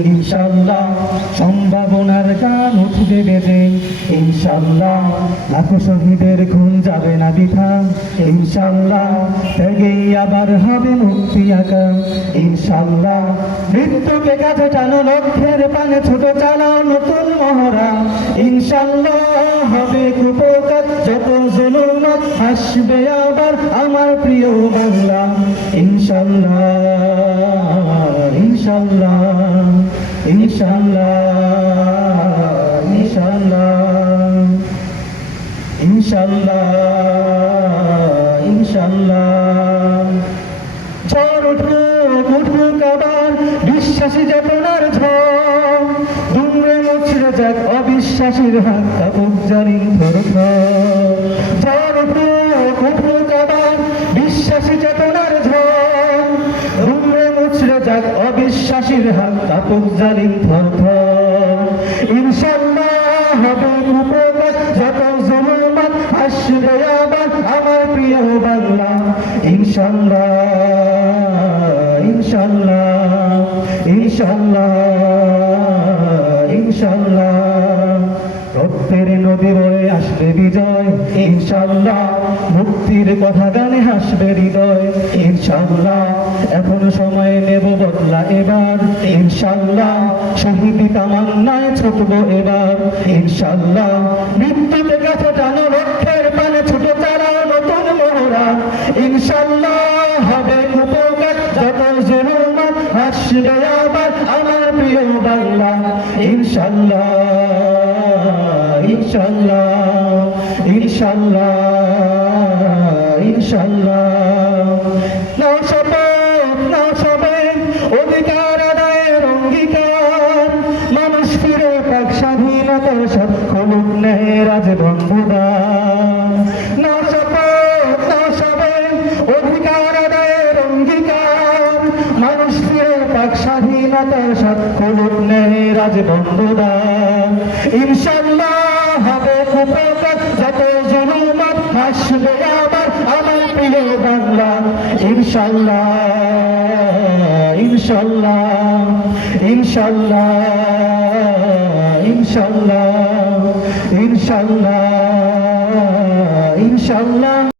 ইনশাল্লাহ সম্ভাবনার গান উঠবে বেজে, ইনশাল্লাহ লাখো শহীদের খুন যাবে না বৃথা, ইনশাল্লাহ ত্যাগেই আবার হবে মুক্তি আঁকা, ইনশাল্লাহ মৃত্যুকে কাছে টানো লক্ষ্যের পানে ছোট চালাও নতুন মহড়া, ইনশাল্লাহ হবে কুপকার যত জুলুমত আসবে আবার আমার প্রিয় বাংলা, ইনশাল্লাহ ইনশাল্লাহ ইনশাল্লাহ ইনশাল্লাহ ইনশাল্লাহ ইনশাল্লাহ ঝড় উঠুক আবার বিশ্বাসী চেতনার ঝড়, দুমড়ে মুচড়ে যাক অবিশ্বাসীর হাত কাপুক জারিন থরথর, ঝড় উঠুক আবার বিশ্বাসী চেতনার ঝড়, দুমড়ে মুচড়ে যাক অবিশ্বাসীর হাত কাপুক জারিন থরথর, ইনশাল্লাহ হবে উপকার যত জুলুমাত আসবে আবার আমার প্রিয় বাংলা, ইনশাল্লাহ ইনশাল্লাহ ইনশাল্লাহ ইনশাল্লাহ রক্তের নদী বয়ে আসবে বিজয়, ইনশাল্লাহ মুক্তির কথা গানে হাসবে হৃদয়, ইনশাল্লাহ এখন সময় নেব বদলা এবার, ইনশাল্লাহ শহীদ তামান্নায় ছুটব এবার, ইনশাল্লাহ মৃত্যুকে কাছে টানো লক্ষ্যের পানে ছোট চালাও নতুন মহড়া, ইনশাল্লাহ হবে উপকার যত জুলুমাত আসবে আবার আমার প্রিয় বাংলা, ইনশাল্লাহ ইনশাল্লাহ ইনশাল্লাহ ইনশাল্লাহ নাও শপথ অধিকার আদায়ের অঙ্গীকার, মানুষ ফিরে পাক স্বাধীনতার সাক্ষ্য লুক নেয় রাজবন্ধুদার, নাও শপথ অধিকার আদায়ের অঙ্গীকার, মানুষ ফিরে পাক স্বাধীনতার সাক্ষ্য লুক নেয় রাজবন্ধুদার, ইনশাল্লাহ হবে উপকার যত জুলুমাত আসবে আবার আমার প্রিয় বাংলা, ইনশাল্লাহ ইনশাল্লাহ ইনশাল্লাহ ইনশাল্লাহ ইনশাল্লাহ ইনশাল্লাহ।